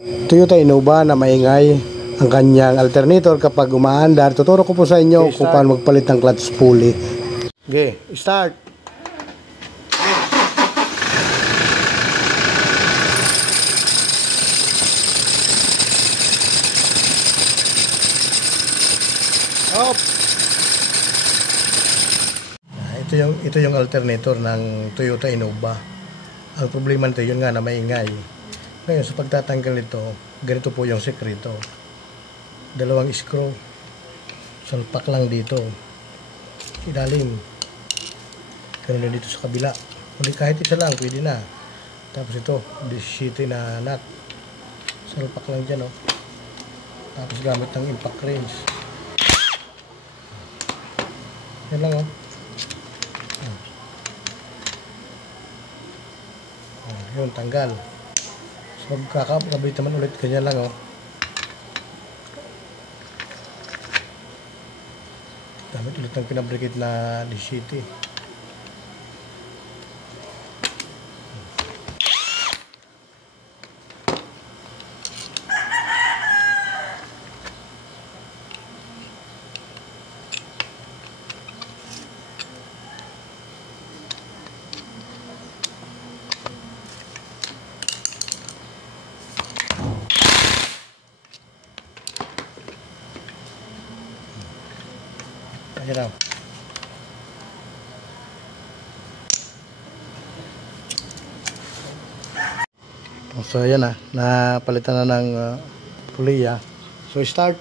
Toyota Innova na maingay ang kanyang alternator kapag umaandar. Tuturo ko po sa inyo kung paano magpalit ng clutch pulley. Okay, start! Op! Ito yung alternator ng Toyota Innova. Ang problema nito yun nga na maingay. Ngayon sa pagtatanggal nito, ganito po yung sekreto. Dalawang screw. Salpak lang dito. Ilalim. Ganun din dito sa kabila. Hindi kahit isa lang, pwede na. Tapos ito, 17 na nut. Salpak lang dyan, oh. Tapos gamit ng impact wrench. Yan lang, oh. Yun, tanggal. So, magkakabit naman ulit, ganyan lang, oh. Gamit ulit ng pinabricate na 17. Ayan lang. So ayan na, napalitan na ng puliya. So start.